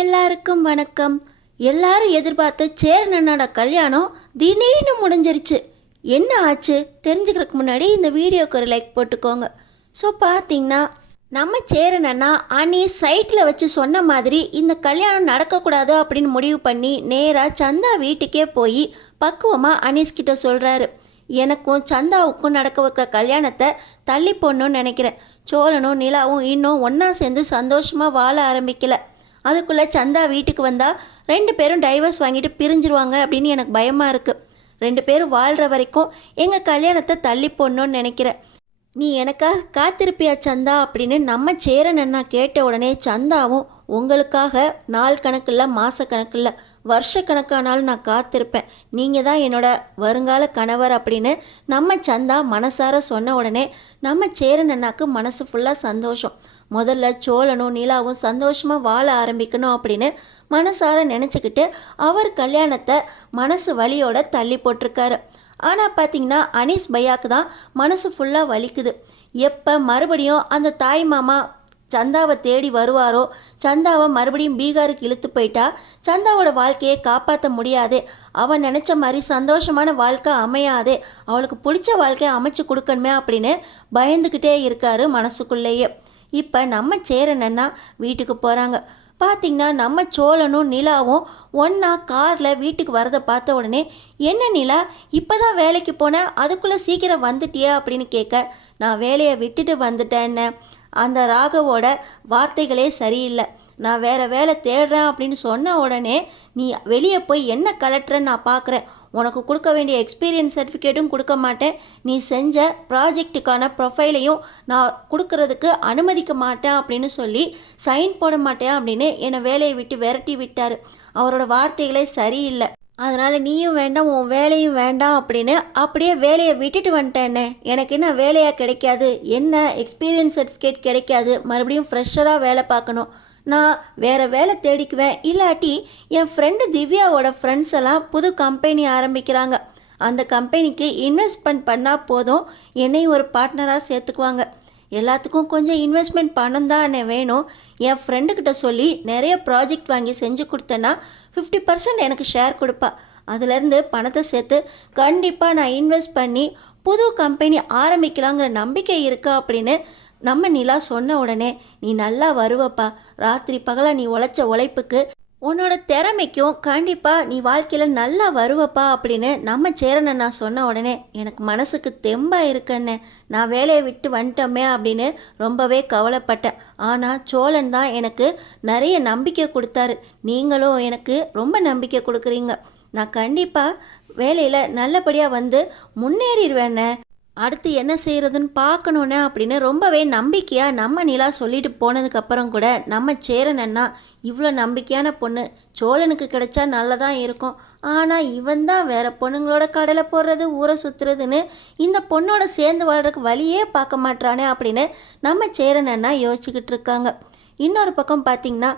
எல்லாருக்கும் வணக்கம். எல்லாரும் எதிர்பார்த்த சேரனோட கல்யாணம் திடீர்னு முடிஞ்சிருச்சு. என்ன ஆச்சு தெரிஞ்சுக்கிறதுக்கு முன்னாடி இந்த வீடியோக்கு ஒரு லைக் போட்டுக்கோங்க. ஸோ பார்த்தீங்கன்னா நம்ம சேரனண்ணா அண்ணி சைட்டில் வச்சு சொன்ன மாதிரி இந்த கல்யாணம் நடக்கக்கூடாது அப்படின்னு முடிவு பண்ணி நேராக சந்தா வீட்டுக்கே போய் பக்குவமாக அனீஸ்கிட்ட சொல்கிறாரு. எனக்கும் சந்தாவுக்கும் நடக்க வைக்கிற கல்யாணத்தை தள்ளி போடணும்னு நினைக்கிறேன். சோழனும் நிலாவும் இன்னும் ஒன்றா சேர்ந்து சந்தோஷமாக வாழ ஆரம்பிக்கலை. அதுக்குள்ளே சந்தா வீட்டுக்கு வந்தால் 2 பேரும் டைவர்ஸ் வாங்கிட்டு பிரிஞ்சிருவாங்க அப்படின்னு எனக்கு பயமாக இருக்குது. 2 பேரும் வாழ்கிற வரைக்கும் எங்கள் கல்யாணத்தை தள்ளி போடணும்னு நினைக்கிறேன். நீ எனக்காக காத்திருப்பியா சந்தா அப்படின்னு நம்ம சேரன் அண்ணா கேட்ட உடனே சந்தாவும் உங்களுக்காக நாள் கணக்கில் மாத கணக்கில் வருஷக்கணக்கானாலும் நான் காத்திருப்பேன், நீங்கள் தான் என்னோட வருங்கால கணவர் அப்படின்னு நம்ம சந்தா மனசார சொன்ன உடனே நம்ம சேரன் அண்ணாக்கு மனசு ஃபுல்லாக சந்தோஷம். முதல்ல சோழனும் நிலாவும் சந்தோஷமாக வாழ ஆரம்பிக்கணும் அப்படின்னு மனசார நினச்சிக்கிட்டு அவர் கல்யாணத்தை மனசு வலியோட தள்ளி போட்டிருக்காரு. ஆனால் பார்த்தீங்கன்னா அனீஸ் பையாக்கு தான் மனசு ஃபுல்லாக வலிக்குது. எப்போ மறுபடியும் அந்த தாய் மாமா சந்தாவை தேடி வருவாரோ, சந்தாவை மறுபடியும் பீகாருக்கு இழுத்து போயிட்டா சந்தாவோட வாழ்க்கையை காப்பாற்ற முடியாது, அவன் நினச்ச மாதிரி சந்தோஷமான வாழ்க்கை அமையாதே, அவளுக்கு பிடிச்ச வாழ்க்கையை அமைச்சு கொடுக்கணுமே அப்படின்னு பயந்துக்கிட்டே இருக்காரு மனசுக்குள்ளேயே. இப்போ நம்ம சேரன் அண்ணா வீட்டுக்கு போகிறாங்க. பார்த்திங்கன்னா நம்ம சோழனும் நிலாவும் ஒன்றா காரில் வீட்டுக்கு வரதை பார்த்த உடனே என்ன நிலா இப்போ தான் வேலைக்கு போனேன், அதுக்குள்ளே சீக்கிரம் வந்துட்டியா அப்படின்னு கேட்க, நான் வேலையை விட்டுட்டு வந்துட்டேன்னு. அந்த ராகவோட வார்த்தைகளே சரியில்லை. நான் வேறு வேலை தேடுறேன் அப்படின்னு சொன்ன உடனே நீ வெளியே போய் என்ன கலட்டுறன்னு நான் பார்க்குறேன், உனக்கு கொடுக்க வேண்டிய எக்ஸ்பீரியன்ஸ் சர்டிஃபிகேட்டும் கொடுக்க மாட்டேன், நீ செஞ்ச ப்ராஜெக்ட்டுக்கான ப்ரொஃபைலையும் நான் கொடுக்கறதுக்கு அனுமதிக்க மாட்டேன் அப்படின்னு சொல்லி சைன் போட மாட்டேன் அப்படின்னு என்னை வேலையை விட்டு விரட்டி விட்டார். அவரோட வார்த்தைகளே சரியில்லை, அதனால் நீயும் வேண்டாம் உன் வேலையும் வேண்டாம் அப்படின்னு அப்படியே வேலையை விட்டுட்டு வந்துட்டேன்னே. எனக்கு என்ன வேலையாக கிடைக்காது, என்ன எக்ஸ்பீரியன்ஸ் சர்டிஃபிகேட் கிடைக்காது, மறுபடியும் ஃப்ரெஷராக வேலை பார்க்கணும், நான் வேறு வேலை தேடிக்குவேன், இல்லாட்டி என் ஃப்ரெண்டு திவ்யாவோட ஃப்ரெண்ட்ஸ் எல்லாம் புது கம்பெனி ஆரம்பிக்கிறாங்க, அந்த கம்பெனிக்கு இன்வெஸ்ட்மெண்ட் பண்ணால் போதும், என்னையும் ஒரு பார்ட்னராக சேர்த்துக்குவாங்க, எல்லாத்துக்கும் கொஞ்சம் இன்வெஸ்ட்மெண்ட் பணம் தான் என்ன வேணும், என் ஃப்ரெண்டுக்கிட்ட சொல்லி நிறைய ப்ராஜெக்ட் வாங்கி செஞ்சு கொடுத்தேன்னா 50% எனக்கு ஷேர் கொடுப்பா, அதுலேருந்து பணத்தை சேர்த்து கண்டிப்பாக நான் இன்வெஸ்ட் பண்ணி புது கம்பெனி ஆரம்பிக்கலாங்கிற நம்பிக்கை இருக்கா அப்படின்னு நம்ம நிலா சொன்ன உடனே நீ நல்லா வருவப்பா, ராத்திரி பகலாக நீ உழைச்ச உழைப்புக்கு உன்னோட திறமைக்கும் கண்டிப்பாக நீ வாழ்க்கையில் நல்லா வருவப்பா அப்படின்னு நம்ம சேரனை நான் சொன்ன உடனே எனக்கு மனசுக்கு தெம்பாக இருக்கண்ணே, நான் வேலையை விட்டு வந்துட்டோமே அப்படின்னு ரொம்பவே கவலைப்பட்டேன். ஆனால் சோழன் தான் எனக்கு நிறைய நம்பிக்கை கொடுத்தாரு, நீங்களும் எனக்கு ரொம்ப நம்பிக்கை கொடுக்குறீங்க, நான் கண்டிப்பாக வேலையில் நல்லபடியாக வந்து முன்னேறிடுவேண்ணே, அடுத்து என்ன செய்கிறதுன்னு பார்க்கணுன்னு அப்படின்னு ரொம்பவே நம்பிக்கையாக நம்ம நிலா சொல்லிட்டு போனதுக்கப்புறம் கூட நம்ம சேரன் அண்ணா இவ்வளோ நம்பிக்கையான பொண்ணு சோழனுக்கு கிடைச்சா நல்லதாக இருக்கும், ஆனால் இவன் தான் வேறு பொண்ணுங்களோட கடலை போடுறது ஊரை சுற்றுறதுன்னு இந்த பொண்ணோட சேர்ந்து வாழ்றதுக்கு வழியே பார்க்க மாட்டானே அப்படின்னு நம்ம சேரன் அண்ணா யோசிச்சுக்கிட்டு இருக்காங்க. இன்னொரு பக்கம் பார்த்திங்கன்னா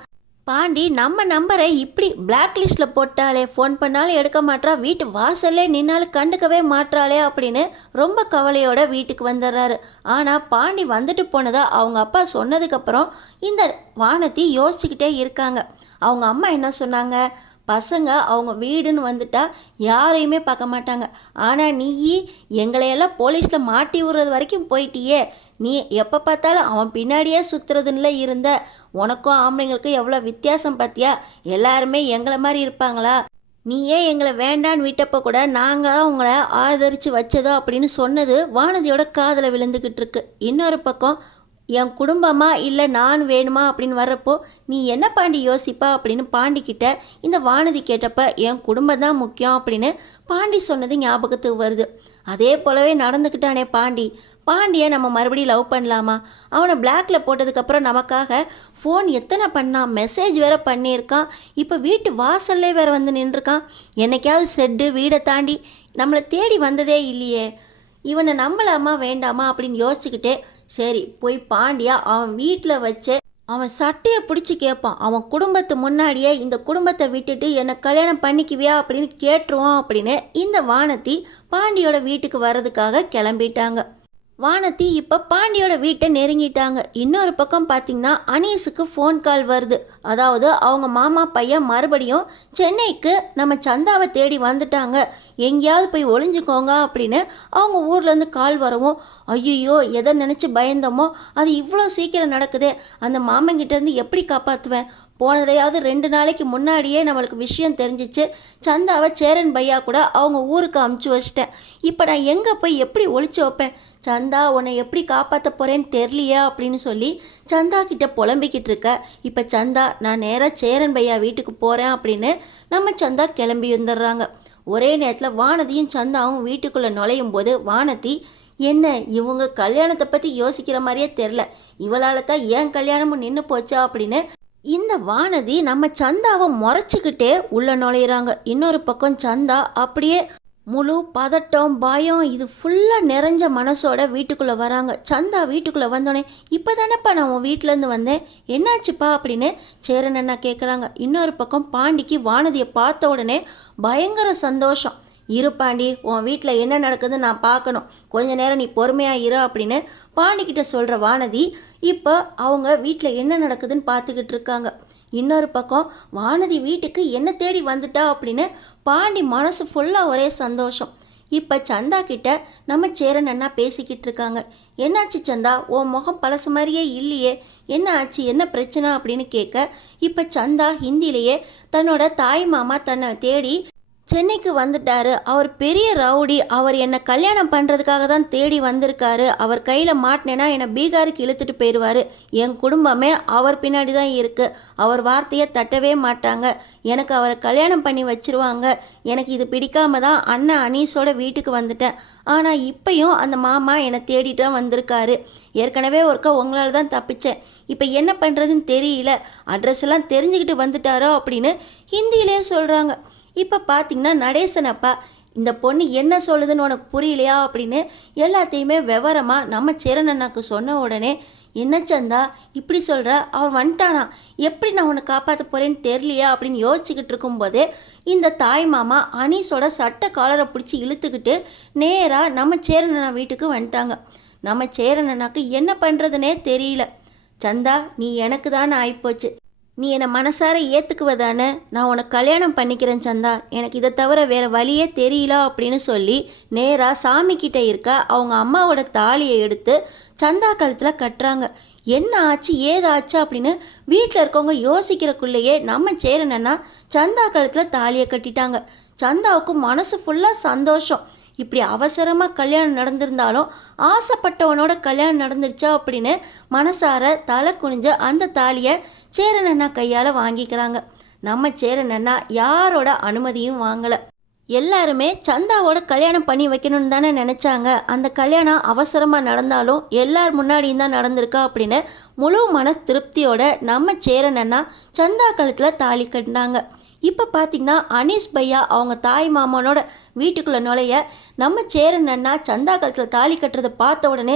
பாண்டி நம்ம நம்பரை இப்படி பிளாக் லிஸ்ட்டில் போட்டாலே, ஃபோன் பண்ணாலும் எடுக்க மாட்டா, வீட்டு வாசல்லே நின்னாலும் கண்டுக்கவே மாட்டாளே அப்படின்னு ரொம்ப கவலையோட வீட்டுக்கு வந்துடுறாரு. ஆனால் பாண்டி வந்துட்டு போனதா அவங்க அப்பா சொன்னதுக்கப்புறம் இந்த வானதி யோசிச்சுக்கிட்டே இருக்காங்க. அவங்க அம்மா என்ன சொன்னாங்க, பசங்க அவங்க வீடுன்னு வந்துட்டா யாரையுமே பார்க்க மாட்டாங்க, ஆனால் நீ எங்களையெல்லாம் போலீஸில் மாட்டி விடுறது வரைக்கும் போயிட்டியே, நீ எப்போ பார்த்தாலும் அவன் பின்னாடியே சுற்றுறதுன்னு இருந்த, உனக்கும் ஆம்பளைங்களுக்கும் எவ்வளோ வித்தியாசம் பார்த்தியா, எல்லாருமே எங்களை மாதிரி இருப்பாங்களா, நீயே எங்களை வேண்டான்னு விட்டப்போ கூட நாங்கள் தான் உங்களை ஆதரித்து வச்சதோ அப்படின்னு சொன்னது வானதியோட காதில் விழுந்துக்கிட்டு இருக்கு. இன்னொரு பக்கம் என் குடும்பமா இல்லை நான் வேணுமா அப்படின்னு வர்றப்போ நீ என்ன பாண்டி யோசிப்பா அப்படின்னு பாண்டிக்கிட்ட இந்த வானதி கேட்டப்ப என் குடும்பம் தான் முக்கியம் அப்படின்னு பாண்டி சொன்னது ஞாபகத்துக்கு வருது. அதே போலவே நடந்துக்கிட்டானே பாண்டியை நம்ம மறுபடியும் லவ் பண்ணலாமா, அவனை பிளாக்ல போட்டதுக்கப்புறம் நமக்காக ஃபோன் எத்தனை பண்ணான், மெசேஜ் வேற பண்ணியிருக்கான், இப்போ வீட்டு வாசல்லே வேற வந்து நின்றுருக்கான், என்னைக்காவது செட்டு வீடை தாண்டி நம்மளை தேடி வந்ததே இல்லையே, இவனை நம்பலாமா வேண்டாமா அப்படின்னு யோசிச்சுக்கிட்டே சரி போய் பாண்டியா அவன் வீட்டில் வச்சு அவன் சட்டையை பிடிச்சி கேட்பான், அவன் குடும்பத்து முன்னாடியே இந்த குடும்பத்தை விட்டுட்டு என்னை கல்யாணம் பண்ணிக்குவியா அப்படின்னு கேட்டுருவான் அப்படின்னு இந்த வானதி பாண்டியோட வீட்டுக்கு வர்றதுக்காக கிளம்பிட்டாங்க. வானதி இப்போ பாண்டியோட வீட்டை நெருங்கிட்டாங்க. இன்னொரு பக்கம் பார்த்தீங்கன்னா அனீஸுக்கு ஃபோன் கால் வருது. அதாவது அவங்க மாமா பையன் மறுபடியும் சென்னைக்கு நம்ம சந்தாவை தேடி வந்துட்டாங்க, எங்கேயாவது போய் ஒளிஞ்சுக்கோங்க அப்படின்னு அவங்க ஊர்லேருந்து கால் வரவும், ஐயோ எதை நினச்சி பயந்தோமோ அது இவ்வளோ சீக்கிரம் நடக்குதே, அந்த மாமங்கிட்டேருந்து எப்படி காப்பாற்றுவேன்? போனதையாவது 2 நாளைக்கு முன்னாடியே நம்மளுக்கு விஷயம் தெரிஞ்சிச்சு. சந்தாவை சேரன் பையா கூட அவங்க ஊருக்கு அமுச்சு வச்சிட்டேன். இப்போ நான் எங்கே போய் எப்படி ஒளிச்சு வைப்பேன்? சந்தா உன்னை எப்படி காப்பாற்ற போகிறேன்னு தெரியலையா அப்படின்னு சொல்லி சந்தா கிட்ட புலம்பிக்கிட்டு இருக்க. இப்போ சந்தா நான் நேராக சேரன் பையா வீட்டுக்கு போகிறேன் அப்படின்னு நம்ம சந்தா கிளம்பி வந்துடுறாங்க. ஒரே நேரத்தில் வானதியும் சந்தாவும் வீட்டுக்குள்ளே நுழையும் போது வானதி, என்ன இவங்க கல்யாணத்தை பற்றி யோசிக்கிற மாதிரியே தெரில, இவளால் தான் ஏன் கல்யாணமும் நின்று போச்சா அப்படின்னு இந்த வானதி நம்ம சந்தாவை முறைச்சிக்கிட்டே உள்ள நுழையிறாங்க. இன்னொரு பக்கம் சந்தா அப்படியே முழு பதட்டம் பயம் இது ஃபுல்லாக நிறைஞ்ச மனசோட வீட்டுக்குள்ளே வராங்க. சந்தா வீட்டுக்குள்ளே வந்தோடனே, இப்போ தானேப்பா நான் உன் வீட்டிலேருந்து வந்தேன், என்னாச்சுப்பா அப்படின்னு சேரன் அண்ணா கேட்குறாங்க. இன்னொரு பக்கம் பாண்டிக்கு வானதியை பார்த்த உடனே பயங்கர சந்தோஷம். இரு பாண்டி, உன் வீட்டில் என்ன நடக்குதுன்னு நான் பார்க்கணும், கொஞ்ச நேரம் நீ பொறுமையாக இரு அப்படின்னு பாண்டிக்கிட்ட சொல்கிற வானதி இப்போ அவங்க வீட்டில் என்ன நடக்குதுன்னு பார்த்துக்கிட்டு இருக்காங்க. இன்னொரு பக்கம் வானதி வீட்டுக்கு என்ன தேடி வந்துட்டா அப்படின்னு பாண்டி மனசு ஃபுல்லாக ஒரே சந்தோஷம். இப்போ சந்தா கிட்ட நம்ம சேரன் அண்ணா பேசிக்கிட்டு இருக்காங்க. என்னாச்சு சந்தா, உன் முகம் பழசு மாதிரியே இல்லையே, என்ன ஆச்சு, என்ன பிரச்சனை அப்படின்னு கேட்க, இப்போ சந்தா ஹிந்திலேயே தன்னோட தாய் மாமா தன்னை தேடி சென்னைக்கு வந்துட்டாரு, அவர் பெரிய ரவுடி, அவர் என்னை கல்யாணம் பண்ணுறதுக்காக தான் தேடி வந்திருக்காரு, அவர் கையில் மாட்டினேன்னா என்னை பீகாருக்கு இழுத்துட்டு போயிடுவார், என் குடும்பமே அவர் பின்னாடி தான் இருக்குது, அவர் வார்த்தையை தட்டவே மாட்டாங்க, எனக்கு அவரை கல்யாணம் பண்ணி வச்சிருவாங்க, எனக்கு இது பிடிக்காம தான் அண்ணன் அனீஸோட வீட்டுக்கு வந்துட்டேன், ஆனால் இப்பையும் அந்த மாமா என்னை தேடிட்டு தான் வந்திருக்காரு, ஏற்கனவே ஒருக்கா உங்களால் தான் தப்பிச்சேன், இப்போ என்ன பண்ணுறதுன்னு தெரியல, அட்ரஸ் எல்லாம் தெரிஞ்சுக்கிட்டு வந்துட்டாரோ அப்படின்னு ஹிந்தியிலே சொல்கிறாங்க. இப்போ பார்த்தீங்கன்னா நடேசன் அப்பா, இந்த பொண்ணு என்ன சொல்லுதுன்னு உனக்கு புரியலையா அப்படின்னு எல்லாத்தையுமே விவரமாக நம்ம சேரன் அண்ணாக்கு சொன்ன உடனே, என்ன சந்தா இப்படி சொல்கிற, அவன் வந்துட்டானா, எப்படி நான் உன்னை காப்பாற்ற போகிறேன்னு தெரியலையா அப்படின்னு யோசிச்சுக்கிட்டு இருக்கும்போதே இந்த தாய் மாமா அனீஸோட சட்டை காலரை பிடிச்சி இழுத்துக்கிட்டு நேராக நம்ம சேரன் அண்ணா வீட்டுக்கு வந்துட்டாங்க. நம்ம சேரன் அண்ணாக்கு என்ன பண்ணுறதுனே தெரியல. சந்தா நீ எனக்கு தானே ஆயிப்போச்சு, நீ என்னை மனசார ஏற்றுக்குவதானே, நான் உனக்கு கல்யாணம் பண்ணிக்கிறேன் சந்தா, எனக்கு இதை தவிர வேறு வழியே தெரியல அப்படின்னு சொல்லி நேராக சாமிக்கிட்ட இருக்க அவங்க அம்மாவோட தாலியை எடுத்து சந்தா கழுத்தில் கட்டுறாங்க. என்ன ஆச்சு ஏதாச்சு அப்படின்னு வீட்டில் இருக்கவங்க யோசிக்கிறக்குள்ளேயே நம்ம சேரனன்னா சந்தா கழுத்தில் தாலியை கட்டிட்டாங்க. சந்தாவுக்கு மனசு ஃபுல்லாக சந்தோஷம். இப்படி அவசரமாக கல்யாணம் நடந்திருந்தாலும் ஆசைப்பட்டவனோட கல்யாணம் நடந்துருச்சா அப்படின்னு மனசார தலை குனிஞ்சு அந்த தாலியை சேரன் அண்ணா கையால் வாங்கிக்கிறாங்க. நம்ம சேரன் அண்ணா யாரோட அனுமதியும் வாங்கலை. எல்லாருமே சந்தாவோட கல்யாணம் பண்ணி வைக்கணும்னு தானே நினச்சாங்க. அந்த கல்யாணம் அவசரமாக நடந்தாலும் எல்லார் முன்னாடியும் தான் நடந்திருக்கா அப்படின்னு முழு மன திருப்தியோட நம்ம சேரன் அண்ணா சந்தா கழுத்தில் தாலி கட்டினாங்க. இப்போ பார்த்திங்கன்னா அனீஸ் பையா அவங்க தாய் மாமனோட வீட்டுக்குள்ளே நுழைய நம்ம சேரன் அண்ணா சந்தா கழுத்தில் தாலி கட்டுறதை பார்த்த உடனே,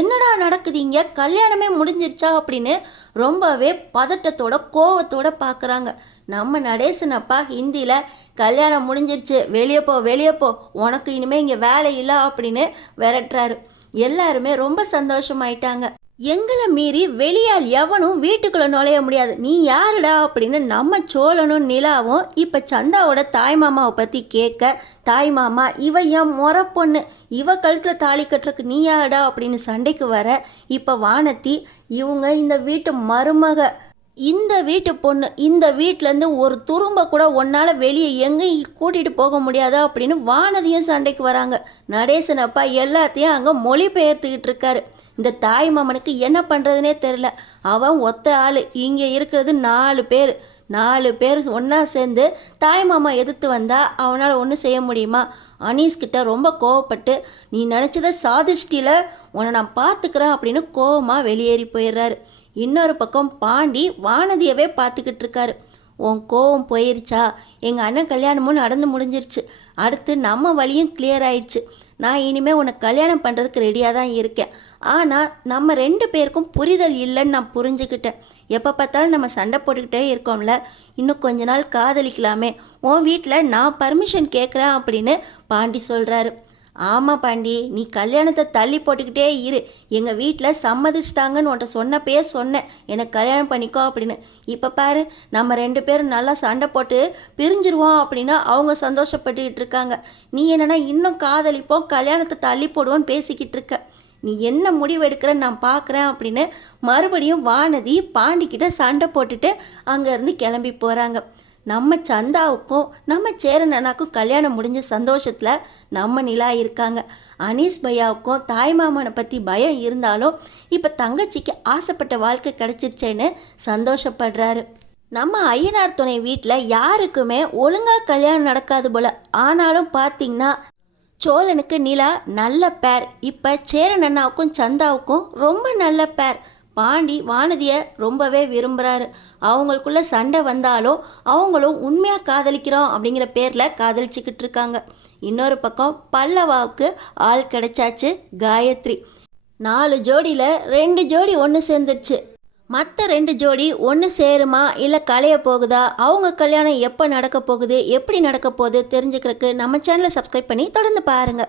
என்னடா நடக்குது இங்கே, கல்யாணமே முடிஞ்சிருச்சா அப்படின்னு ரொம்பவே பதட்டத்தோட கோவத்தோட பார்க்குறாங்க. நம்ம நடேசன் அப்பா ஹிந்தியில், கல்யாணம் முடிஞ்சிருச்சு, வெளியே போ வெளியே போ, உனக்கு இனிமேல் இங்கே வேலை இல்லை அப்படின்னு விரட்டுறாரு. எல்லாருமே ரொம்ப சந்தோஷமாயிட்டாங்க. எங்களை மீறி வெளியால் எவனும் வீட்டுக்குள்ளே நுழைய முடியாது, நீ யாருடா அப்படின்னு நம்ம சோழனும் நிலாவும் இப்போ சந்தாவோட தாய் மாமாவை பற்றி கேட்க, தாய் மாமா இவ என் முறை பொண்ணு, இவ கழுத்தில் தாலி கட்டுறதுக்கு நீ யாருடா அப்படின்னு சண்டைக்கு வர, இப்போ வானதி இவங்க இந்த வீட்டு மருமக, இந்த வீட்டு பொண்ணு, இந்த வீட்டிலேருந்து ஒரு துரும்ப கூட ஒன்னால் வெளியே எங்கேயும் கூட்டிகிட்டு போக முடியாதா அப்படின்னு வானதியும் சண்டைக்கு வராங்க. நடேசன் அப்பா எல்லாத்தையும் அங்கே மொழிபெயர்த்துக்கிட்டு இருக்காரு. இந்த தாய் மாமனுக்கு என்ன பண்ணுறதுனே தெரில. அவன் ஒத்த ஆள், இங்கே இருக்கிறது 4 பேர் ஒன்றா சேர்ந்து தாய் மாமா எதிர்த்து வந்தால் அவனால் ஒன்றும் செய்ய முடியுமா? அனீஸ்கிட்ட ரொம்ப கோவப்பட்டு, நீ நினச்சதை சாதிச்சிட்டில, உன்னை நான் பார்த்துக்கிறேன் அப்படின்னு கோவமாக வெளியேறி போயிடுறாரு. இன்னொரு பக்கம் பாண்டி வானதியவே பார்த்துக்கிட்டு இருக்காரு. உன் கோவம் போயிருச்சா, எங்கள் அண்ணன் கல்யாணமும் நடந்து முடிஞ்சிருச்சு, அடுத்து நம்ம வழியும் கிளியர் ஆயிடுச்சு, நான் இனிமேல் உன்னை கல்யாணம் பண்ணுறதுக்கு ரெடியாக தான் இருக்கேன், ஆனால் நம்ம 2 பேருக்கும் புரிதல் இல்லைன்னு நான் புரிஞ்சுக்கிட்டேன், எப்போ பார்த்தாலும் நம்ம சண்டை போட்டுக்கிட்டே இருக்கோம்ல, இன்னும் கொஞ்ச நாள் காதலிக்கலாமே, உன் வீட்டில் நான் பர்மிஷன் கேட்குறேன் அப்படின்னு பாண்டி சொல்கிறாரு. ஆமாம் பாண்டி, நீ கல்யாணத்தை தள்ளி போட்டுக்கிட்டே இரு. எங்கள் வீட்டில் சம்மதிச்சிட்டாங்கன்னு உன்ட்ட சொன்னப்பயே சொன்னேன் எனக்கு கல்யாணம் பண்ணிக்கோ அப்படின்னு. இப்போ பாரு, நம்ம 2 பேரும் நல்லா சண்டை போட்டு பிரிஞ்சிருவோம் அப்படின்னு அவங்க சந்தோஷப்பட்டுக்கிட்டு இருக்காங்க. நீ என்னன்னா இன்னும் காதலிப்போம் கல்யாணத்தை தள்ளி போடுவோன்னு பேசிக்கிட்டு இருக்க. நீ என்ன முடிவு எடுக்கிறன்னு நான் பார்க்குறேன் அப்படின்னு மறுபடியும் வானதி பாண்டிக்கிட்ட சண்டை போட்டுட்டு அங்கேருந்து கிளம்பி போகிறாங்க. நம்ம சந்தாவுக்கும் நம்ம சேரன் அண்ணாக்கும் கல்யாணம் முடிஞ்ச சந்தோஷத்தில் நம்ம நிலா இருக்காங்க. அனீஸ் பையாவுக்கும் தாய்மாமனை பற்றி பயம் இருந்தாலும் இப்போ தங்கச்சிக்கு ஆசைப்பட்ட வாழ்க்கை கிடச்சிருச்சேன்னு சந்தோஷப்படுறாரு. நம்ம ஐயனார் துணை வீட்டில் யாருக்குமே ஒழுங்காக கல்யாணம் நடக்காது போல். ஆனாலும் பார்த்திங்கன்னா சோழனுக்கு நிலா நல்ல பேர். இப்போ சேரன் அண்ணாவுக்கும் சந்தாவுக்கும் ரொம்ப நல்ல பேர். பாண்டி வானதியை ரொம்பவே விரும்புகிறாரு. அவங்களுக்குள்ள சண்டை வந்தாலும் அவங்களும் உண்மையாக காதலிக்கிறோம் அப்படிங்கிற பேரில் காதலிச்சுக்கிட்டு இருக்காங்க. இன்னொரு பக்கம் பல்லவாவுக்கு ஆள் கிடைச்சாச்சு. காயத்ரி 4 ஜோடியில் 2 ஜோடி ஒன்று சேர்ந்துருச்சு. மற்ற 2 ஜோடி ஒன்று சேருமா இல்லை கலைய போகுதா? அவங்க கல்யாணம் எப்போ நடக்க போகுது, எப்படி நடக்க போகுது தெரிஞ்சுக்கிறதுக்கு நம்ம சேனலை சப்ஸ்கிரைப் பண்ணி தொடர்ந்து பாருங்கள்.